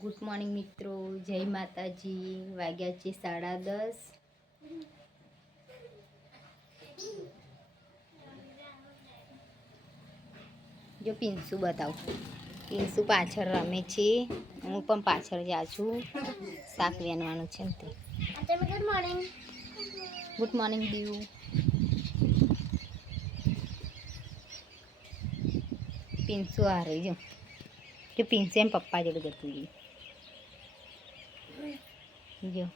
Good morning મિત્રો, જય માતાજી. વાગ્યા છે 10:30. જો પિન્સુ બતાવું, પિન્સુ પાછળ રમે છે, હું પણ પાછળ જા છું. શાક વેનવાનું છે ને તે. Good morning. ગુડ મોર્નિંગ દીવ. પિન્સુ આ રહી જો કે પિન્સુ એમ પપ્પા જોડે જતું રહ્યું જો.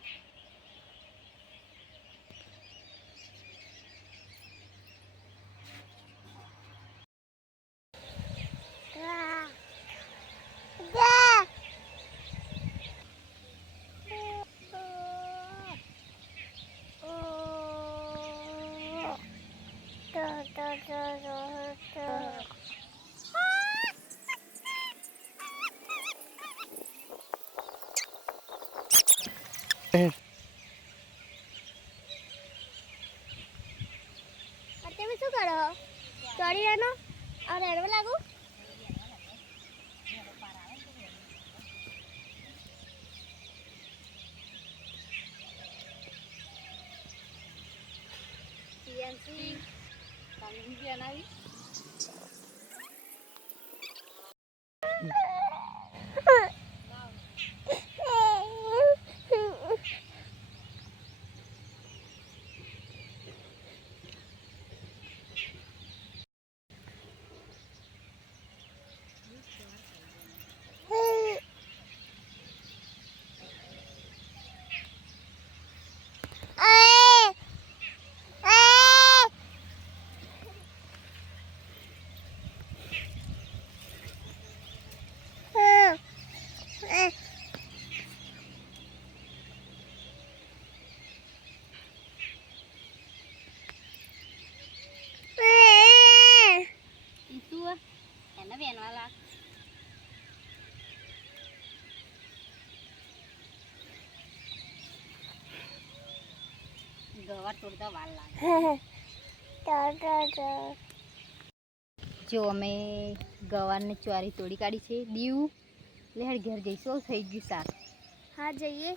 તમે શું કરો? ચોરી રહેનો આ રેડવા લાગુ. પિયાસી તમે બનાવી એને વેનવા લાગ. ગવાર તોડતા વાર લાગે. જો અમે ગવારને ચોરી તોડી કાઢી છે. દીવ લેહડ ઘેર જઈશું. થઈ ગયું શાક. હા જઈએ.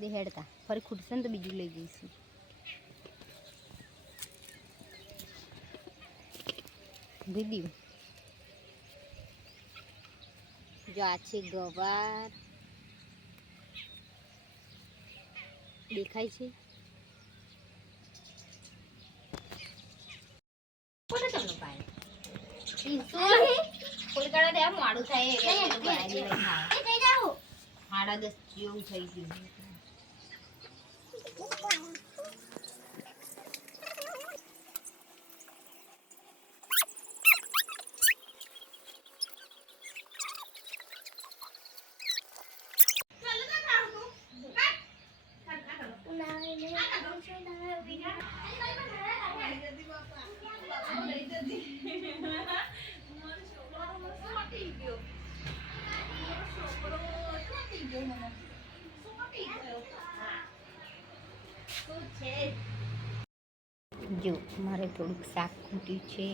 લેહડતા ફરી ખૂટશે ને તો બીજું લઈ જઈશું. દીદી જો આ છે ગવાર દેખાય છે. કોને તમને પાય કોલકાડા દે મોડું થાય એટલે બનાવી લઈ ખાવ. એ કઈ જાવ 10:30 જેવું થઈ ગયું. જો મારે થોડુંક શાક ખૂટ્યું છે.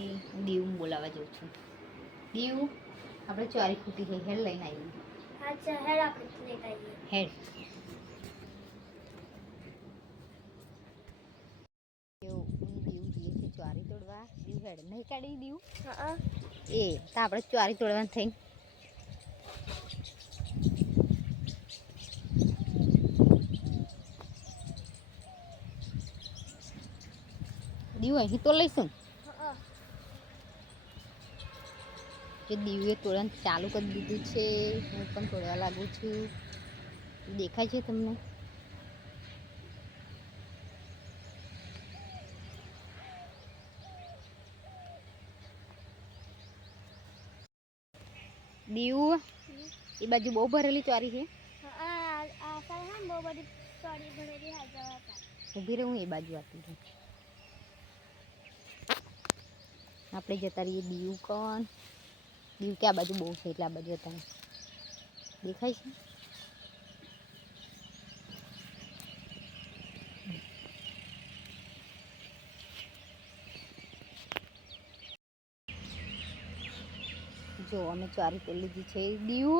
દીવ બોલાવા જાઉં છું. દીવ આપણે ચોરી ખૂટી ગઈ. હેડ લઈને આવી. અચ્છા હેડ આપણે લઈ આવીએ. હેડ દીવ જઈએ છે ચોરી તોડવા. દીવ હેડ નહીં કાઢી દીવ. હા એ તો આપણે ચોરી તોડવાનું થઈને દીવ અહીંથી તો લઈશું. કે દીવે તોડવાનું ચાલુ કરી દીધું છે. હું પણ તોડવા લાગુ છું. દેખાય છે તમને? દીવ એ બાજુ બહુ ભરેલી ચોરી છે. બહુ બધી ચોરી ભરેલી હાજર હતા. ઊભી રહું એ બાજુ આપી રહું. આપણે જતા રહીએ દીવ. કોણ દીવ કે આ બાજુ બહુ છે એટલે આ બાજુ જતા દેખાય છે. જો અમે ચોરી કરી લીધી છે. દીવ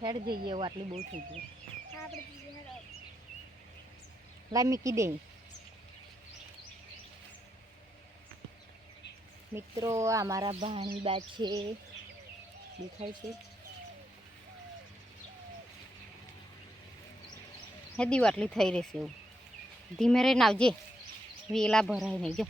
હેડ જઈએ એવું આટલી બહુ થઈ ગઈ. હા આપણે જઈએ હેડો. લાઈ મૂકી દે. મિત્રો અમારા ભાણીબા છે, દેખાય છે. હે દીવ આટલી થઈ રહેશે એવું. ધીમે રહીને આવજે, વેલા ભરાય નહીં જો.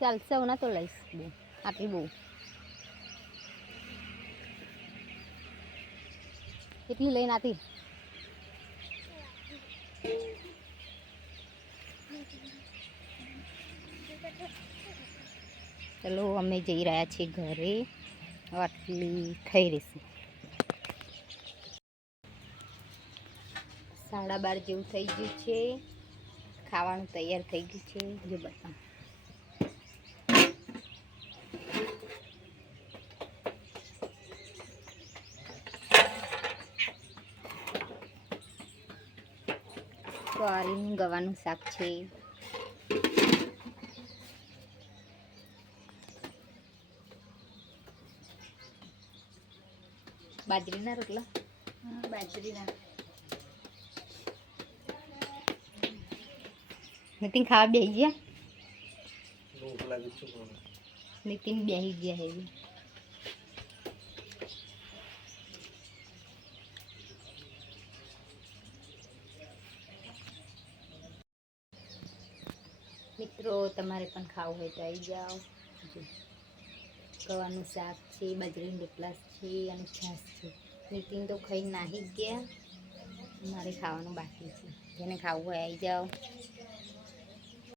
ચાલશે હું ના તો લઈશ બહુ આટલી બહુ કેટલી લઈને આતી. ચલો અમે જઈ રહ્યા છીએ ઘરે. આટલી થઈ રહેશે. 12:30 જેવું થઈ ગયું છે. ખાવાનું તૈયાર થઈ ગયું છે. જો બતા સોયાબીન ગવાનું શાક છે. બાજરીના રોટલા. બાજરીના. નીતિન ખાવા બેસી ગયા. નીતિન બેસી ગયા હે. મિત્રો તમારે પણ ખાવું હોય તો આવી જાઓ. ગવાનું શાક છે, બાજરીના રોટલા છે અને છાશ છે. નીતિન તો ખાઈ નાહી ગયા. મારે ખાવાનું બાકી છે. જેને ખાવું હોય આવી જાઓ.